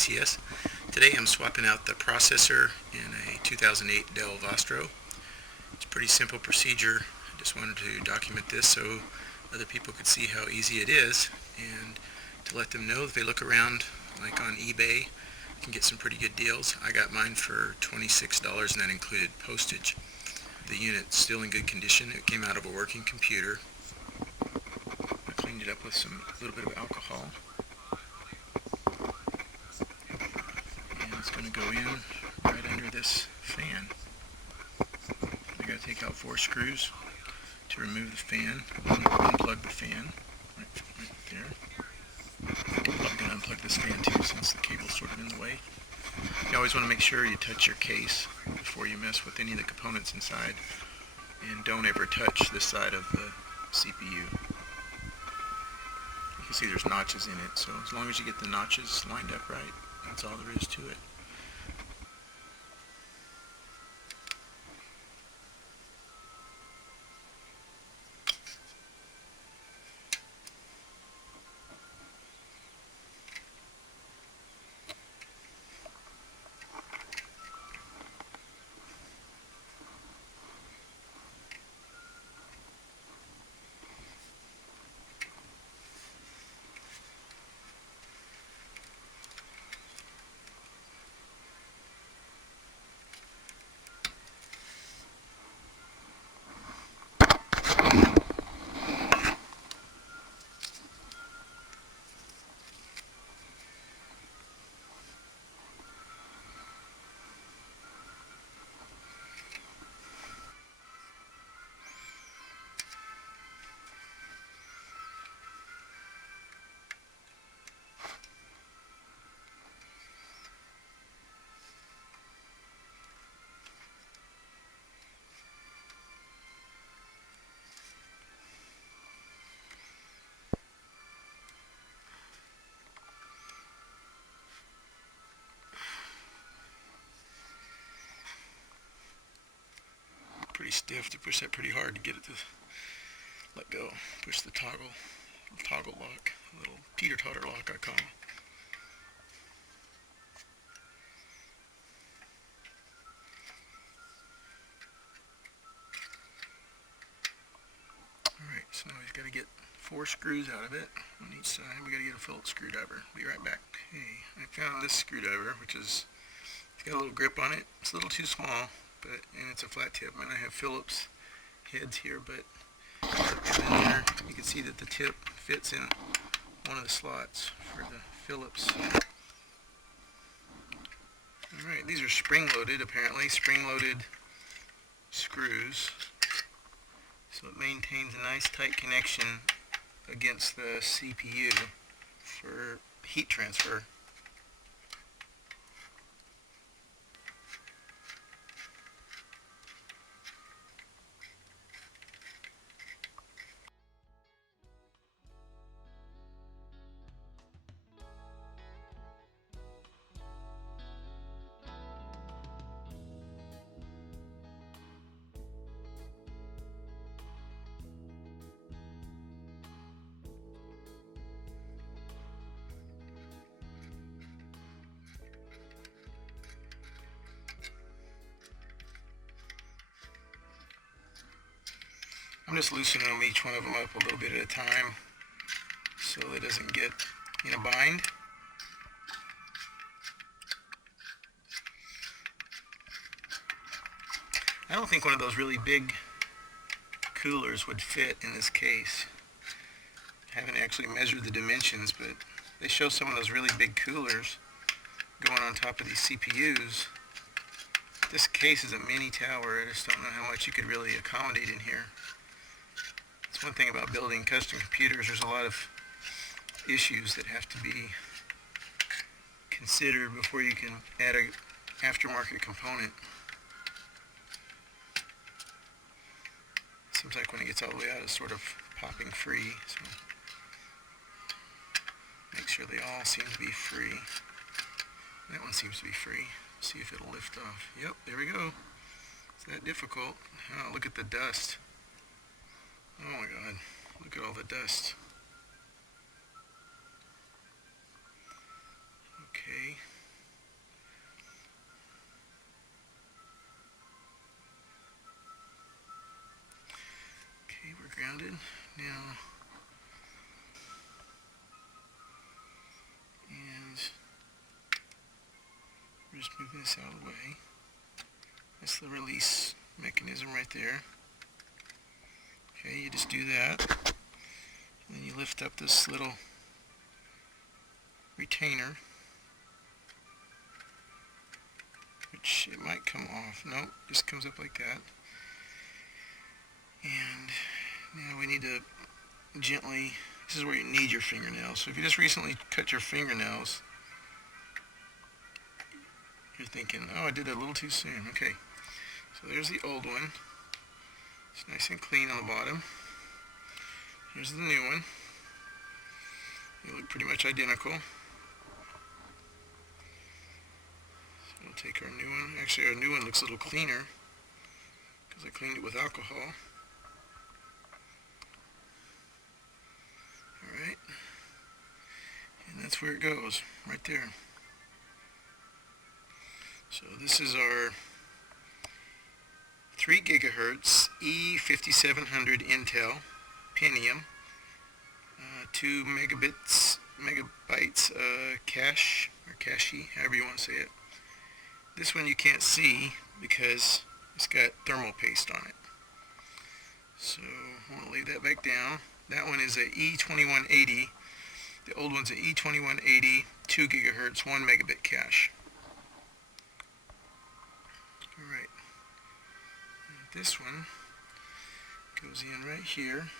PCS. Today I'm swapping out the processor in a 2008 Dell Vostro. It's a pretty simple procedure. I just wanted to document this so other people could see how easy it is, and to let them know if they look around like on eBay, you can get some pretty good deals. I got mine for $26 and that included postage. The unit's still in good condition. It came out of a working computer. I cleaned it up with a little bit of alcohol. And it's going to go in right under this fan. I got to take out 4 screws to remove the fan. Unplug the fan right there. I'm going to unplug this fan too since the cable's sort of in the way. You always want to make sure you touch your case before you mess with any of the components inside, and don't ever touch this side of the CPU. You can see there's notches in it, so as long as you get the notches lined up right, that's all there is to it. Pretty stiff to push that pretty hard to get it to let go. Push the toggle lock, a little teeter-totter lock I call it. Alright, so now we've got to get 4 screws out of it on each side. We got to get a Phillips screwdriver. Be right back. Okay, I found this screwdriver, which is, it's got a little grip on it. It's a little too small, and it's a flat tip. And I have Phillips heads here, but in there you can see that the tip fits in one of the slots for the Phillips. Alright, these are spring-loaded, apparently, spring-loaded screws. So it maintains a nice tight connection against the CPU for heat transfer. I'm just loosening them, each one of them up a little bit at a time so it doesn't get in a bind. I don't think one of those really big coolers would fit in this case. I haven't actually measured the dimensions, but they show some of those really big coolers going on top of these CPUs. This case is a mini tower. I just don't know how much you could really accommodate in here. It's one thing about building custom computers, there's a lot of issues that have to be considered before you can add an aftermarket component. Seems like when it gets all the way out, it's sort of popping free. So make sure they all seem to be free. That one seems to be free. See if it'll lift off. Yep, there we go. It's that difficult. Oh, look at the dust. Oh my God, look at all the dust. Okay. grounded. Now, and we're just moving this out of the way. That's the release mechanism right there. Okay, you just do that. And then you lift up this little retainer, which it might come off. Nope, just comes up like that. And now we need to gently, this is where you need your fingernails. So if you just recently cut your fingernails, you're thinking, oh, I did it a little too soon. Okay, so there's the old one. It's nice and clean on the bottom. Here's the new one. They look pretty much identical. So we'll take our new one. Actually, our new one looks a little cleaner because I cleaned it with alcohol. Alright. And that's where it goes, right there. So this is our 3 gigahertz E5700 Intel Pentium, 2 megabytes cache, or cache, however you want to say it. This one you can't see because it's got thermal paste on it. So I'm going to lay that back down. That one is a E2180. The old one's an E2180, 2 gigahertz, 1 megabit cache. Alright. This one goes in right here.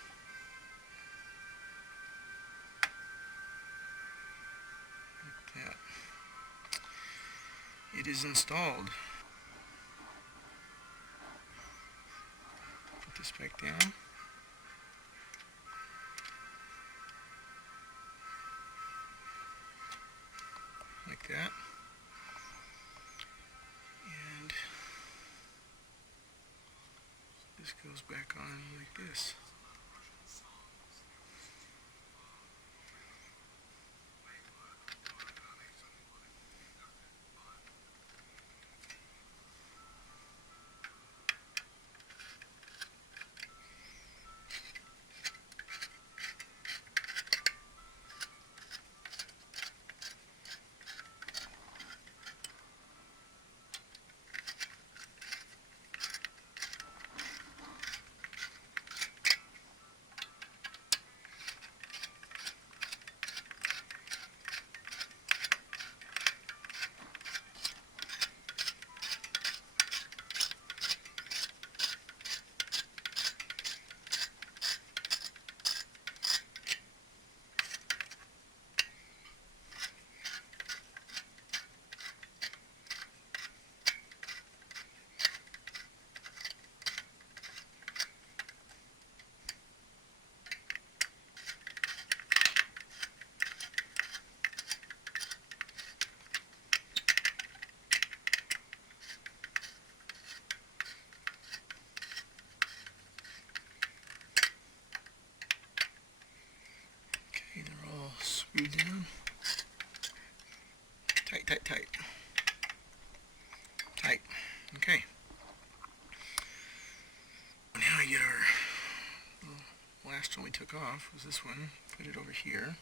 Like that. It is installed. Put this back down. Like that. And this goes back on like this. Screwed down. Tight, tight, tight. Tight. Okay. Now I get our last one we took off was this one. Put it over here.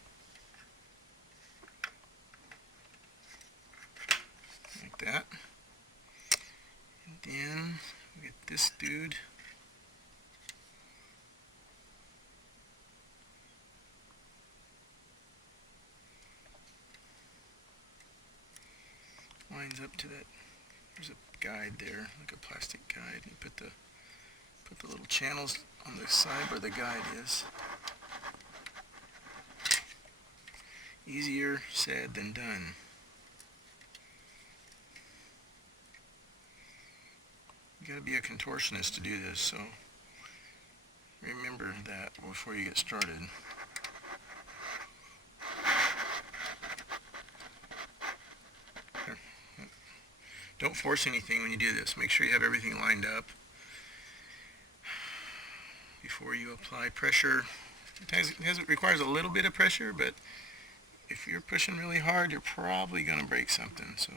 Like that. And then we get this dude. Lines up to that. There's a guide there, like a plastic guide. You put the little channels on the side where the guide is. Easier said than done. You gotta be a contortionist to do this, so remember that before you get started. Don't force anything when you do this. Make sure you have everything lined up before you apply pressure. Sometimes it requires a little bit of pressure, but if you're pushing really hard, you're probably going to break something. So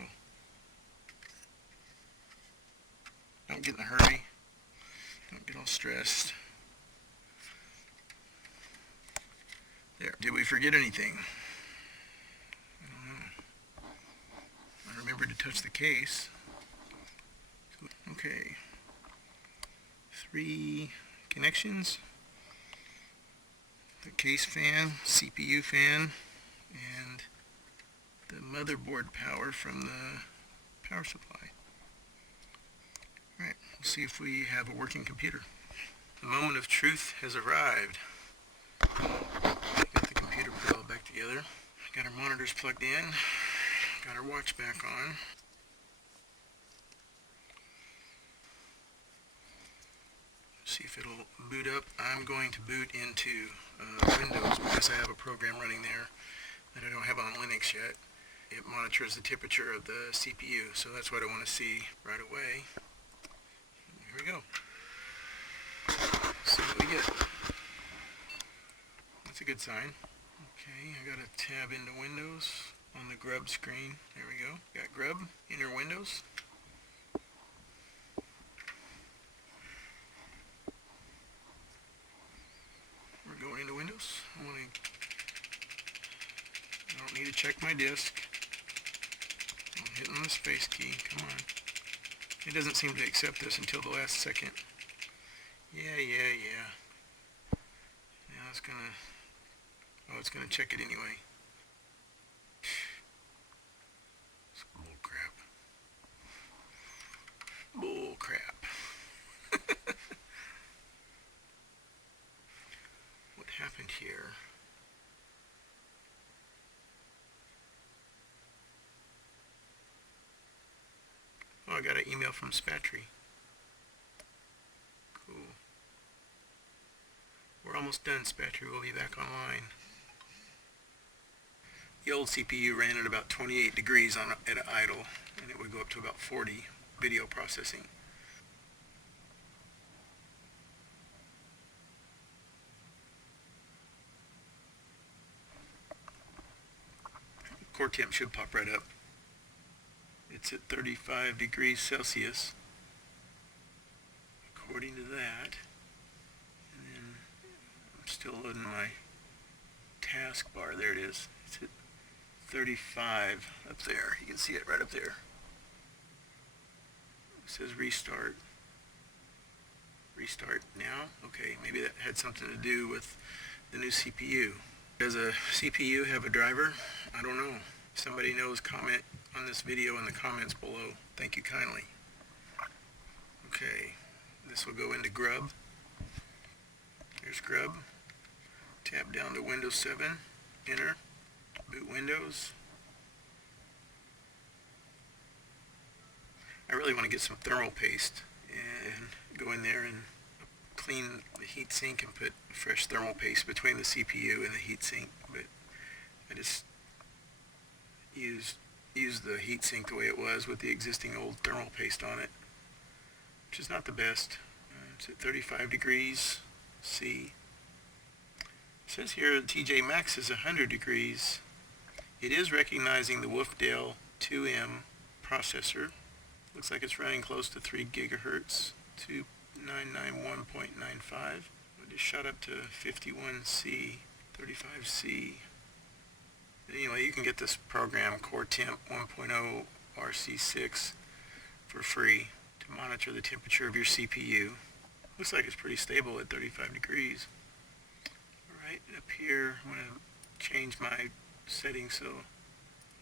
don't get in a hurry. Don't get all stressed. There. Did we forget anything? I don't know. I remembered to touch the case. Okay. 3 connections. The case fan, CPU fan, and the motherboard power from the power supply. Alright, we'll see if we have a working computer. The moment of truth has arrived. Got the computer put all back together. Got our monitors plugged in. Got our watch back on. See if it'll boot up. I'm going to boot into Windows because I have a program running there that I don't have on Linux yet. It monitors the temperature of the CPU, so that's what I want to see right away. Here we go. See what we get. That's a good sign. Okay, I got a tab into Windows on the grub screen. There we go. Got grub, enter Windows. We're going into Windows. I don't need to check my disk. I'm hitting the space key. Come on. It doesn't seem to accept this until the last second. Yeah. Now it's gonna... Oh, it's gonna check it anyway. It's bull crap. Bull crap. What happened here? Oh, I got an email from Spatry. Cool. We're almost done, Spatry. We'll be back online. The old CPU ran at about 28 degrees at idle, and it would go up to about 40 video processing. Core temp should pop right up. It's at 35 degrees Celsius, according to that. And then I'm still loading my taskbar. There it is. It's at 35 up there. You can see it right up there. It says restart. Restart now. Okay, maybe that had something to do with the new CPU. Does a CPU have a driver? I don't know. If somebody knows, comment on this video in the comments below. Thank you kindly. Okay, this will go into grub. Here's grub. Tap down to Windows 7. Enter. Boot Windows. I really want to get some thermal paste and go in there and clean the heatsink and put fresh thermal paste between the CPU and the heatsink, but I just used the heatsink the way it was with the existing old thermal paste on it, which is not the best. It's at 35 degrees C. It says here the TJ Max is 100 degrees. It is recognizing the Wolfdale 2M processor. Looks like it's running close to 3 gigahertz, 2991.95. It just shot up to 51C, 35C. Anyway, you can get this program, Core Temp 1.0 RC6, for free to monitor the temperature of your CPU. Looks like it's pretty stable at 35 degrees. Alright, up here, I'm going to change my settings, so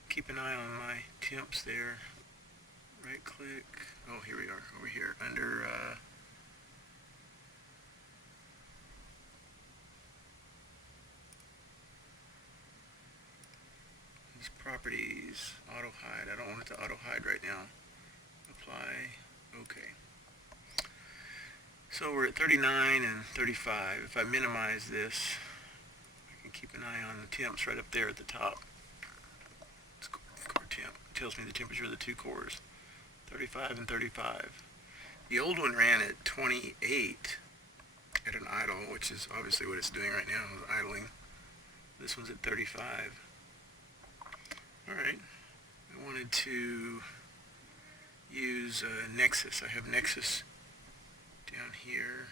keep an eye on my temps there. Right click. Oh, here we are, over here, under these properties, auto hide. I don't want it to auto hide right now. Apply. Okay. So we're at 39 and 35. If I minimize this, I can keep an eye on the temps right up there at the top. It's core temp. It tells me the temperature of the two cores. 35 and 35. The old one ran at 28 at an idle, which is obviously what it's doing right now, is idling. This one's at 35. Alright, I wanted to use Nexus. I have Nexus down here.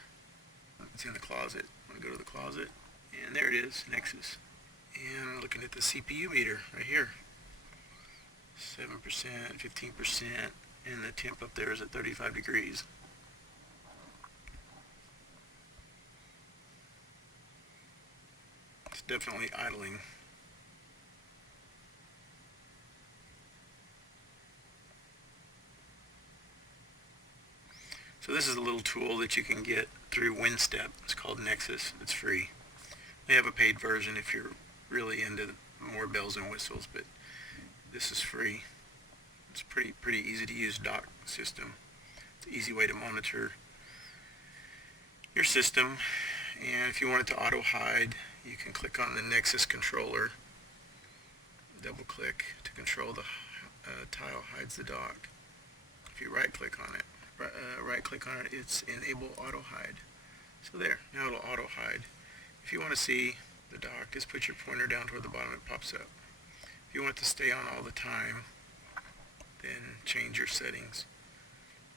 It's in the closet. I'm going to go to the closet, and there it is, Nexus. And looking at the CPU meter right here, 7%, 15%, and the temp up there is at 35 degrees. It's definitely idling. So this is a little tool that you can get through WinStep. It's called Nexus. It's free. They have a paid version if you're really into more bells and whistles, but this is free. It's pretty easy to use dock system. It's an easy way to monitor your system. And if you want it to auto hide, you can click on the Nexus controller, double click to control the tile hides the dock. If you right click on it, it's enable auto hide. So there, now it'll auto hide. If you want to see the dock, just put your pointer down toward the bottom, it pops up. If you want it to stay on all the time, then change your settings.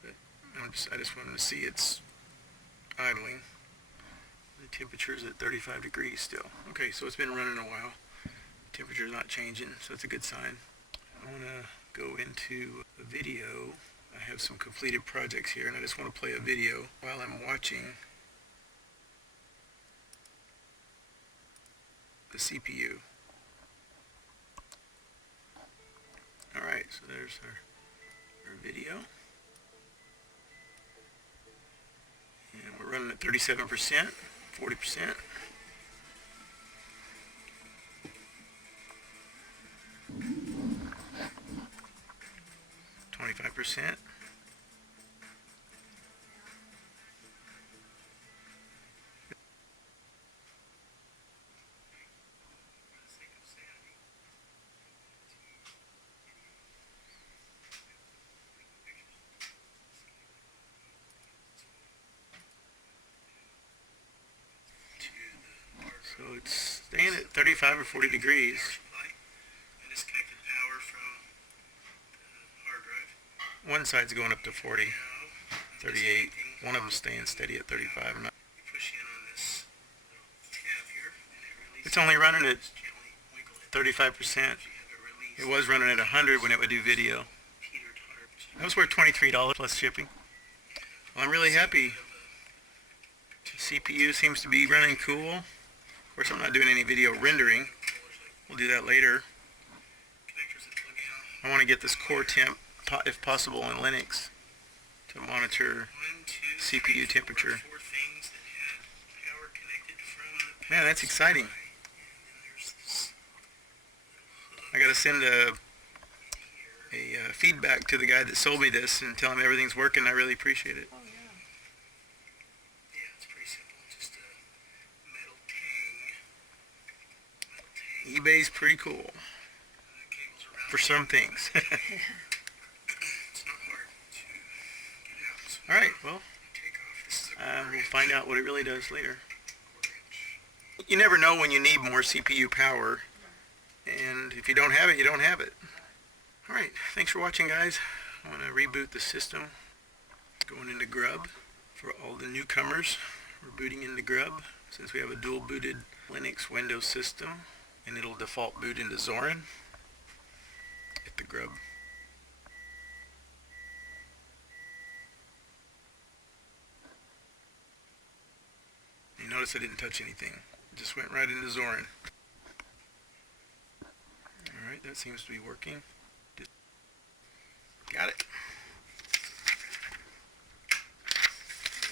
But I just wanted to see it's idling. The temperature is at 35 degrees still. Okay, so it's been running a while. Temperature is not changing, so it's a good sign. I want to go into a video. I have some completed projects here, and I just want to play a video while I'm watching the CPU. Alright, so there's our video. And we're running at 37%, 40%. %. So it's staying at 35 or 40 degrees. One side's going up to 40, 38. One of them's staying steady at 35. It's only running at 35%. It was running at 100 when it would do video. That was worth $23 plus shipping. Well, I'm really happy. The CPU seems to be running cool. Of course, I'm not doing any video rendering. We'll do that later. I want to get this core temp, if possible, in Linux to monitor CPU temperature. Man, that's exciting. I got to send a feedback to the guy that sold me this and tell him everything's working. I really appreciate it. eBay's pretty cool for some things. Alright, well, we'll find out what it really does later. You never know when you need more CPU power, and if you don't have it, you don't have it. Alright, thanks for watching, guys. I want to reboot the system. Going into Grub. For all the newcomers, we're booting into Grub since we have a dual booted Linux Windows system, and it'll default boot into Zorin. Hit the Grub. You notice I didn't touch anything. It just went right into Zorin. Alright, that seems to be working. Got it.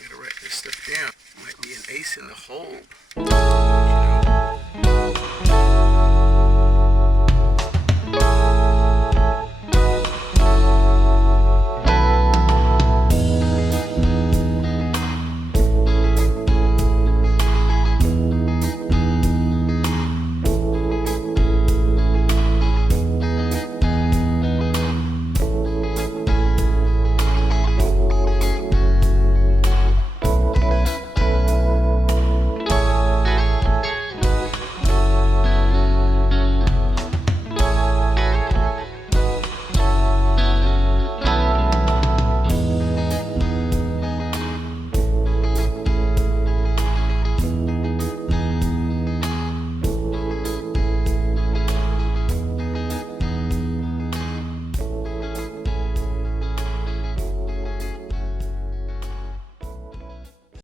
Gotta write this stuff down. Might be an ace in the hole.